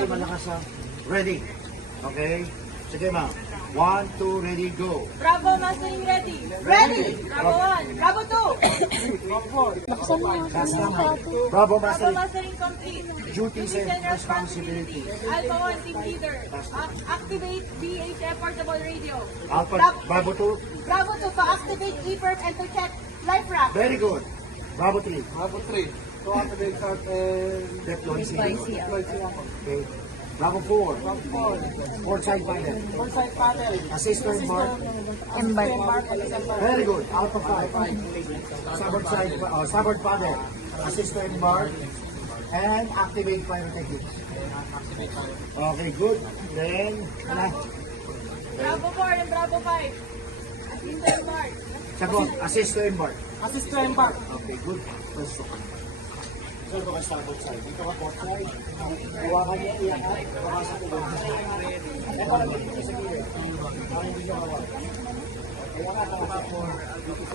Okay, malakas ha. Ready? Okay? Sige ma'am. 1, 2, ready, go. Bravo Mastering ready. Ready. Bravo 1. Bravo 2. Last naman. Bravo Bravo Master. Mastering complete. Duties and responsibilities. Alpha 1 team leader. Activate BHF portable radio. Alpha, Bravo 2. Bravo 2 pa-activate e-perf and to check life rack. Very good. Bravo 3. Bravo 3. To activate start and Deploy C. deploy siya. Okay. Bravo 4. Bravo 4. Port side panel. Full side panel. Assist to embark. Embark. Very good. Alpha 5. Starboard side, starboard panel. Assist to embark. And activate pyrotechnics. Okay, good. Then, Bravo 4 and Bravo 5. Assist to embark. sagot. Assist to embark. Assist to embark. Okay, good. First one. So, ito ka starboard side. Dito ka port side. Iwakan niya, iyakan. Baka sa tulog. Eh, parang dito sa gilid. Parang hindi niya kawag. Iwakan ka.